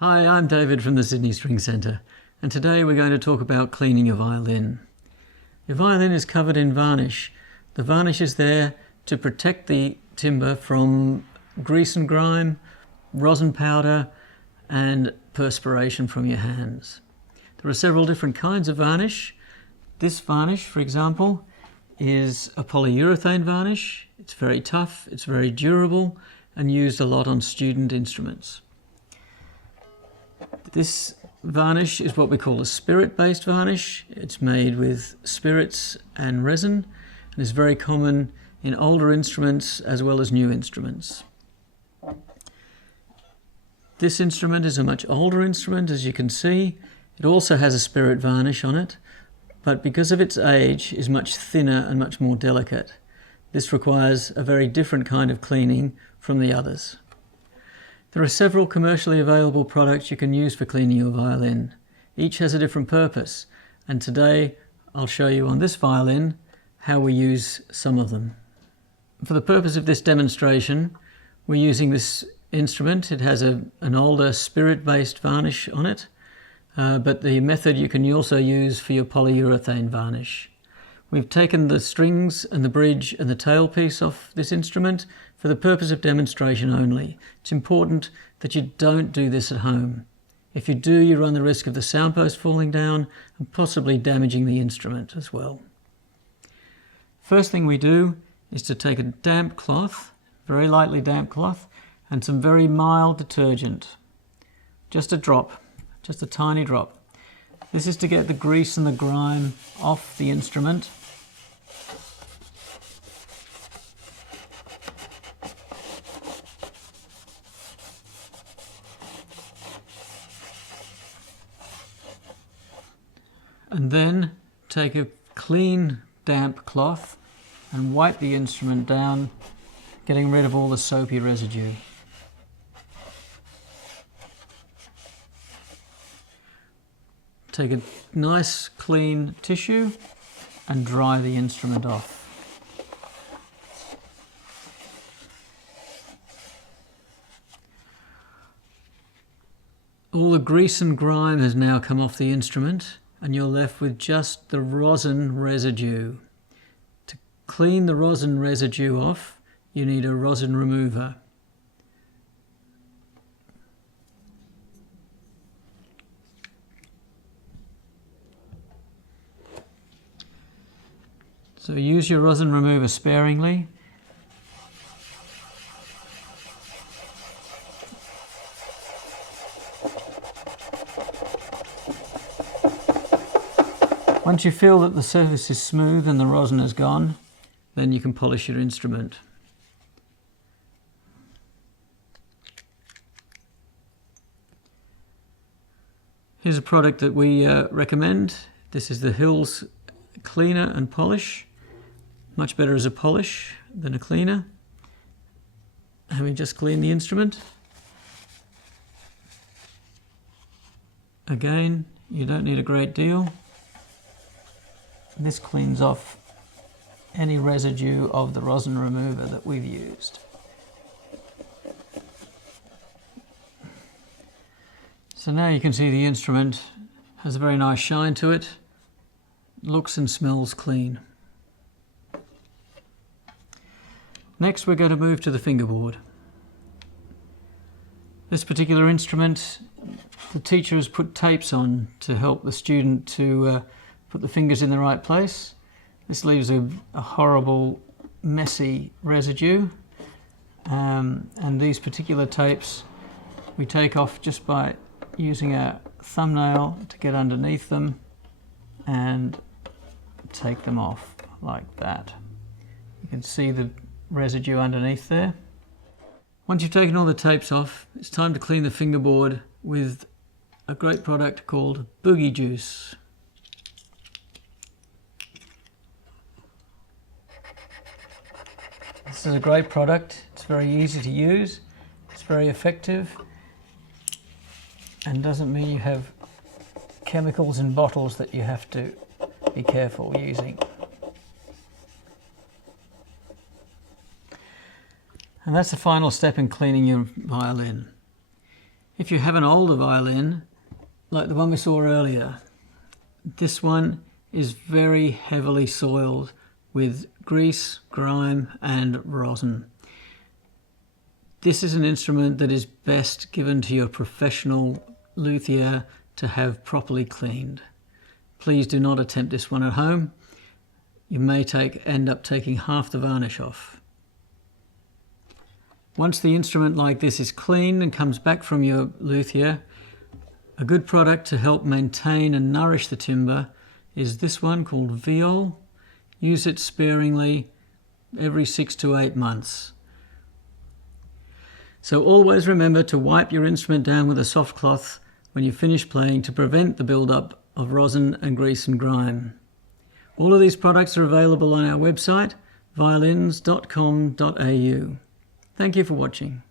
Hi, I'm David from the Sydney String Centre, and today we're going to talk about cleaning your violin. Your violin is covered in varnish. The varnish is there to protect the timbre from grease and grime, rosin powder, and perspiration from your hands. There are several different kinds of varnish. This varnish, for example, is a polyurethane varnish. It's very tough, it's very durable, and used a lot on student instruments. This varnish is what we call a spirit-based varnish. It's made with spirits and resin and is very common in older instruments as well as new instruments. This instrument is a much older instrument, as you can see. It also has a spirit varnish on it, but because of its age is much thinner and much more delicate. This requires a very different kind of cleaning from the others. There are several commercially available products you can use for cleaning your violin. Each has a different purpose, and today I'll show you on this violin how we use some of them. For the purpose of this demonstration, we're using this instrument. It has an older spirit-based varnish on it, but the method you can also use for your polyurethane varnish. We've taken the strings and the bridge and the tailpiece off this instrument for the purpose of demonstration only. It's important that you don't do this at home. If you do, you run the risk of the soundpost falling down and possibly damaging the instrument as well. First thing we do is to take a damp cloth, very lightly damp cloth, and some very mild detergent. Just a drop, just a tiny drop. This is to get the grease and the grime off the instrument. And then take a clean, damp cloth and wipe the instrument down, getting rid of all the soapy residue. Take a nice, clean tissue and dry the instrument off. All the grease and grime has now come off the instrument, and you're left with just the rosin residue. To clean the rosin residue off, you need a rosin remover. So use your rosin remover sparingly. Once you feel that the surface is smooth and the rosin is gone, then you can polish your instrument. Here's a product that we recommend. This is the Hills Cleaner and Polish. Much better as a polish than a cleaner. And we just clean the instrument. Again, you don't need a great deal. This cleans off any residue of the rosin remover that we've used. So now you can see the instrument has a very nice shine to it. Looks and smells clean. Next we're going to move to the fingerboard. This particular instrument, the teacher has put tapes on to help the student to put the fingers in the right place. This leaves a horrible, messy residue. And these particular tapes we take off just by using a thumbnail to get underneath them and take them off like that. You can see the residue underneath there. Once you've taken all the tapes off, it's time to clean the fingerboard with a great product called Boogie Juice. This is a great product. It's very easy to use. It's very effective and doesn't mean you have chemicals in bottles that you have to be careful using. And that's the final step in cleaning your violin. If you have an older violin, like the one we saw earlier, this one is very heavily soiled with grease, grime and rosin. This is an instrument that is best given to your professional luthier to have properly cleaned. Please do not attempt this one at home. You may end up taking half the varnish off. Once the instrument like this is cleaned and comes back from your luthier, a good product to help maintain and nourish the timbre is this one called Viola. Use it sparingly every 6 to 8 months. So always remember to wipe your instrument down with a soft cloth when you finish playing to prevent the build-up of rosin and grease and grime. All of these products are available on our website, violins.com.au. Thank you for watching.